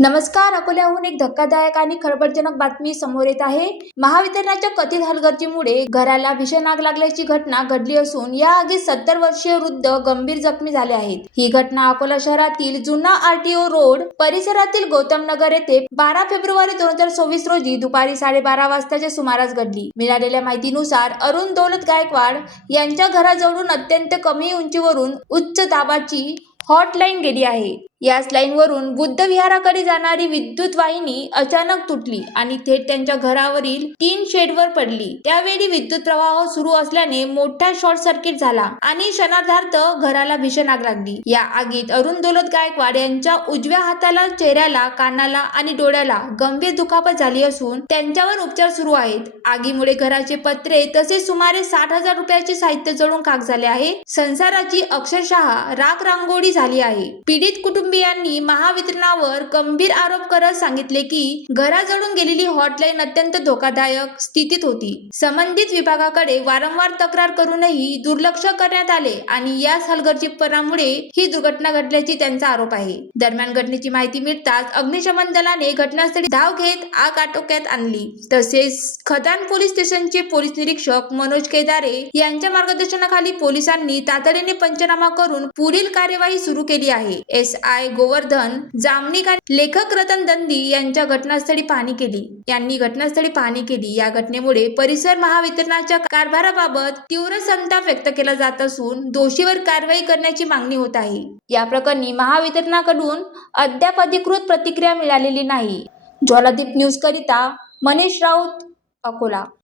नमस्कार. अकोल्याहून एक धक्कादायक आणि खळबळजनक बातमी समोर येत आहे. महावितरणाच्या कथित हलगर्जीमुळे घराला भीषण आग लागल्याची घटना घडली असून या आगीत 70 वर्षीय वृद्ध गंभीर जखमी झाले आहेत. ही घटना अकोला शहरातील जुना आरटीओ रोड परिसरातील गौतम नगर येथे 12 फेब्रुवारी 2024 रोजी दुपारी 12:30 वाजताच्या सुमारास घडली. मिळालेल्या माहितीनुसार अरुण दौलत गायकवाड यांच्या घराजवळून अत्यंत कमी उंचीवरून उच्च दाबाची हॉटलाईन गेली आहे. याच लाईनवरून बुद्ध विहाराकडे जाणारी विद्युत वाहिनी अचानक तुटली आणि थेट त्यांच्या घरावरील टीन शेडवर पडली. त्यावेळी विद्युत प्रवाह सुरू असल्याने मोठा शॉर्ट सर्किट झाला आणि क्षणार्धात घराला भीषण आग लागली. या आगीत अरुण दौलत गायकवाड यांच्या उजव्या हाताला, चेहऱ्याला, कानाला आणि डोळ्याला गंभीर दुखापत झाली असून त्यांच्यावर उपचार सुरू आहेत. आगीमुळे घराचे पत्रे तसेच सुमारे 60,000 रुपयाचे साहित्य जळून खाक झाले आहे. संसाराची अक्षरशः राख रांगोळी झाली आहे. पीडित कुटुंबियांनी महावितरणावर गंभीर आरोप करत सांगितले की घराजळून गेलेली हॉटलाईन अत्यंत धोकादायक स्थितीत होती. संबंधित विभागाकडे वारंवार तक्रार करूनही दुर्लक्ष करण्यात आले आणि याच हलगर्जीपणामुळे ही दुर्घटना घडल्याची त्यांचा आरोप आहे. दरम्यान घटनेची माहिती मिळताच अग्निशमन दलाने घटनास्थळी धाव घेत आग आटोक्यात आणली. तसेच खदान पोलीस स्टेशनचे पोलीस निरीक्षक मनोज केदारे यांच्या मार्गदर्शनाखाली पोलिसांनी तातडीने पंचनामा करून पुढील कार्यवाही सुरू केली आहे. SI गोवर्धन जामनिक आणि लेखक रतन दंदी यांनी घटनास्थळी पाहणी केली. या घटनेमुळे परिसर महावितरणाच्या कारभाराबाबत तीव्र संताप व्यक्त केला जात असून दोषीवर कारवाई करण्याची मागणी होत आहे. या प्रकरणी महावितरणाकडून अद्याप अधिकृत प्रतिक्रिया मिळालेली नाही. ज्वालादीप न्यूज करिता मनीष राऊत, अकोला.